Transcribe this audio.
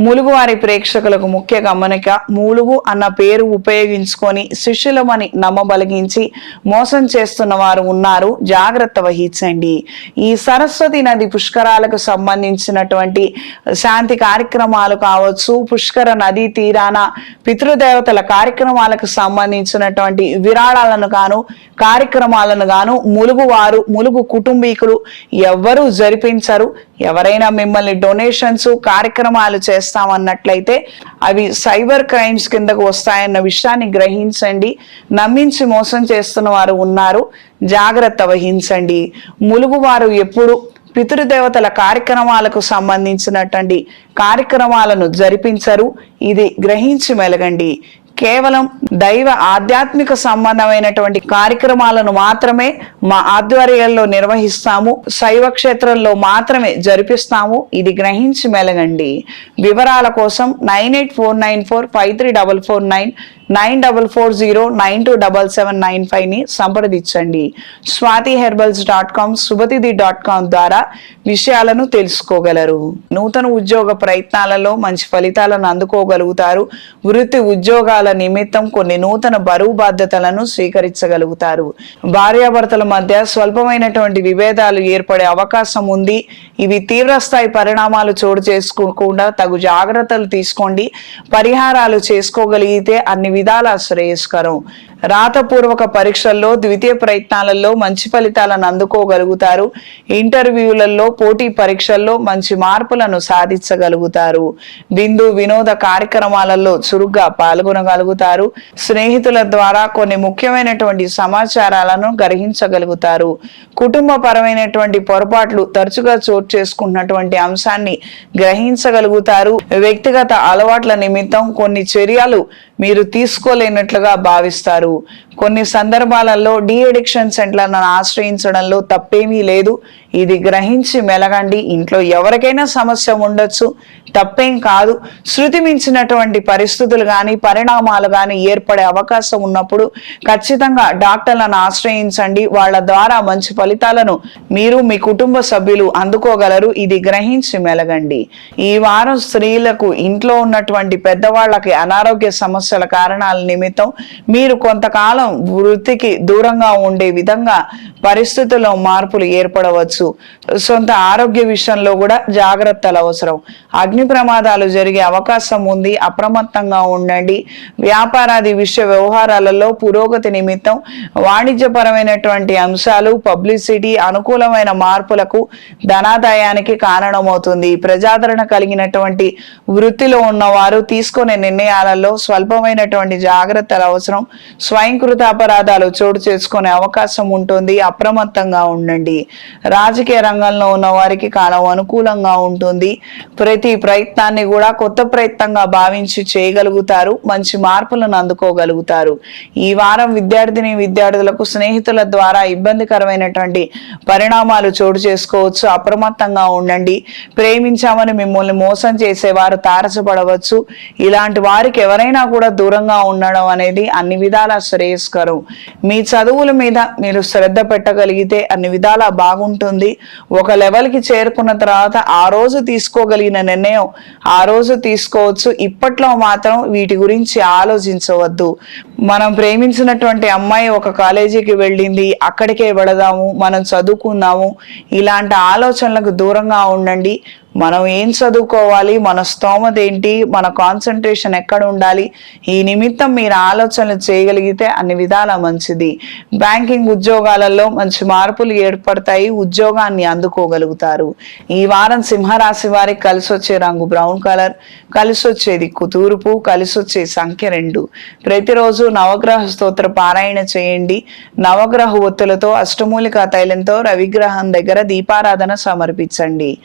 ములుగువారి ప్రేక్షకులకు ముఖ్య గమనిక మూలుగు అన్న పేరు ఉపయోగించుకొని శిష్యులమని నమ్మబలిగించి మోసం చేస్తున్న వారు ఉన్నారు. జాగ్రత్త వహించండి. ఈ సరస్వతి నది పుష్కరాలకు సంబంధించినటువంటి శాంతి కార్యక్రమాలు కావచ్చు పుష్కర నదీ తీరాన పితృదేవతల కార్యక్రమాలకు సంబంధించినటువంటి విరాళాలను గాను కార్యక్రమాలను గాను ములుగు వారు ములుగు కుటుంబీకులు ఎవ్వరూ జరిపించరు. ఎవరైనా మిమ్మల్ని డొనేషన్స్ కార్యక్రమాలు చేస్తామన్నట్లయితే అవి సైబర్ క్రైమ్స్ కిందకు వస్తాయన్న విషయాన్ని గ్రహించండి. నమ్మించి మోసం చేస్తున్న వారు ఉన్నారు. జాగ్రత్త వహించండి. ములుగువారు ఎప్పుడు పితృదేవతల కార్యక్రమాలకు సంబంధించినటువంటి కార్యక్రమాలను జరిపించరు. ఇది గ్రహించి మెలగండి. కేవలం దైవ ఆధ్యాత్మిక సంబంధమైనటువంటి కార్యక్రమాలను మాత్రమే మా ఆధ్వర్యంలో నిర్వహిస్తాము. శైవ క్షేత్రంలో మాత్రమే జరిపిస్తాము. ఇది గ్రహించి మెలగండి. వివరాల కోసం nine eight four nine four five three double four nine nine double four zero nine two double seven nine ఫైవ్ని సంప్రదించండి. Swathi herbals dot com Subhatithi dot com ద్వారా విషయాలను తెలుసుకోగలరు. నూతన ఉద్యోగ ప్రయత్నాలలో మంచి ఫలితాలను అందుకోగలుగుతారు. వృత్తి ఉద్యోగాల నిమిత్తం కొన్ని నూతన బరువు బాధ్యతలను స్వీకరించగలుగుతారు. భార్యాభర్తల మధ్య స్వల్పమైనటువంటి విభేదాలు ఏర్పడే అవకాశం ఉంది. ఇవి తీవ్రస్థాయి పరిణామాలు చోటు చేసుకోకుండా తగు జాగ్రత్తలు తీసుకోండి. పరిహారాలు చేసుకోగలిగితే అన్ని విధాల శ్రేయస్కరం. రాతపూర్వక పరీక్షల్లో ద్వితీయ ప్రయత్నాలలో మంచి ఫలితాలను అందుకోగలుగుతారు. ఇంటర్వ్యూలలో పోటీ పరీక్షల్లో మంచి మార్పులను సాధించగలుగుతారు. బిందు వినోద కార్యక్రమాలలో చురుగ్గా పాల్గొనగలుగుతారు. స్నేహితుల ద్వారా కొన్ని ముఖ్యమైనటువంటి సమాచారాలను గ్రహించగలుగుతారు. కుటుంబ పరమైనటువంటి పొరపాట్లు తరచుగా చోటు చేసుకుంటున్నటువంటి అంశాన్ని గ్రహించగలుగుతారు. వ్యక్తిగత అలవాట్ల నిమిత్తం కొన్ని చర్యలు మీరు తీసుకోలేనట్లుగా భావిస్తారు. eu కొన్ని సందర్భాలలో డిఎడిక్షన్ సెంటర్లను ఆశ్రయించడంలో తప్పేమీ లేదు. ఇది గ్రహించి మెలగండి. ఇంట్లో ఎవరికైనా సమస్య ఉండొచ్చు. తప్పేం కాదు. శృతి మించినటువంటి పరిస్థితులు కానీ పరిణామాలు కానీ ఏర్పడే అవకాశం ఉన్నప్పుడు ఖచ్చితంగా డాక్టర్లను ఆశ్రయించండి. వాళ్ళ ద్వారా మంచి ఫలితాలను మీరు మీ కుటుంబ సభ్యులు అందుకోగలరు. ఇది గ్రహించి మెలగండి. ఈ వారం స్త్రీలకు ఇంట్లో ఉన్నటువంటి పెద్దవాళ్ళకి అనారోగ్య సమస్యల కారణాల నిమిత్తం మీరు కొంతకాలం వృత్తికి దూరంగా ఉండే విధంగా పరిస్థితుల్లో మార్పులు ఏర్పడవచ్చు. సొంత ఆరోగ్య విషయంలో కూడా జాగ్రత్తలు అవసరం. అగ్ని ప్రమాదాలు జరిగే అవకాశం ఉంది. అప్రమత్తంగా ఉండండి. వ్యాపారాది విషయ వ్యవహారాలలో పురోగతి నిమిత్తం వాణిజ్యపరమైనటువంటి అంశాలు పబ్లిసిటీ అనుకూలమైన మార్పులకు ధనాదాయానికి కారణమవుతుంది. ప్రజాదరణ కలిగినటువంటి వృత్తిలో ఉన్నవారు తీసుకునే నిర్ణయాలలో స్వల్పమైనటువంటి జాగ్రత్తలు అవసరం. స్వయంకృత అపరాధాలు చోటు చేసుకునే అవకాశం ఉంటుంది. అప్రమత్తంగా ఉండండి. రాజకీయ రంగంలో ఉన్న వారికి కాలం అనుకూలంగా ఉంటుంది. ప్రతి ప్రయత్నాన్ని కూడా కొత్త ప్రయత్నంగా భావించి చేయగలుగుతారు. మంచి మార్పులను అందుకోగలుగుతారు. ఈ వారం విద్యార్థిని విద్యార్థులకు స్నేహితుల ద్వారా ఇబ్బందికరమైనటువంటి పరిణామాలు చోటు చేసుకోవచ్చు. అప్రమత్తంగా ఉండండి. ప్రేమించామని మిమ్మల్ని మోసం చేసేవారు తారసపడవచ్చు. ఇలాంటి వారికి ఎవరైనా కూడా దూరంగా ఉండడం అనేది అన్ని విధాల చేసుకోరు. మీ చదువుల మీద మీరు శ్రద్ధ పెట్టగలిగితే అన్ని విధాలా బాగుంటుంది. ఒక లెవెల్కి చేరుకున్న తర్వాత ఆ రోజు తీసుకోగలిగిన నిర్ణయం ఆ రోజు తీసుకోవచ్చు. ఇప్పట్లో మాత్రం వీటి గురించి ఆలోచించవద్దు. మనం ప్రేమించినటువంటి అమ్మాయి ఒక కాలేజీకి వెళ్ళింది అక్కడికే వెళదాము మనం చదువుకుందాము. ఇలాంటి ఆలోచనలకు దూరంగా ఉండండి. మనం ఏం చదువుకోవాలి మన స్తోమత ఏంటి మన కాన్సన్ట్రేషన్ ఎక్కడ ఉండాలి ఈ నిమిత్తం మీరు ఆలోచనలు చేయగలిగితే అన్ని విధాల మంచిది. బ్యాంకింగ్ ఉద్యోగాలలో మంచి మార్పులు ఏర్పడతాయి ఉద్యోగాన్ని అందుకోగలుగుతారు. ఈ వారం సింహరాశి వారికి కలిసి వచ్చే రంగు బ్రౌన్ కలర్ కలిసి వచ్చేది కుతూర్పు కలిసి వచ్చే సంఖ్య రెండు. ప్రతిరోజు నవగ్రహ స్తోత్ర పారాయణ చేయండి. నవగ్రహ ఒత్తులతో అష్టమూలిక తైలంతో రవిగ్రహం దగ్గర దీపారాధన సమర్పించండి.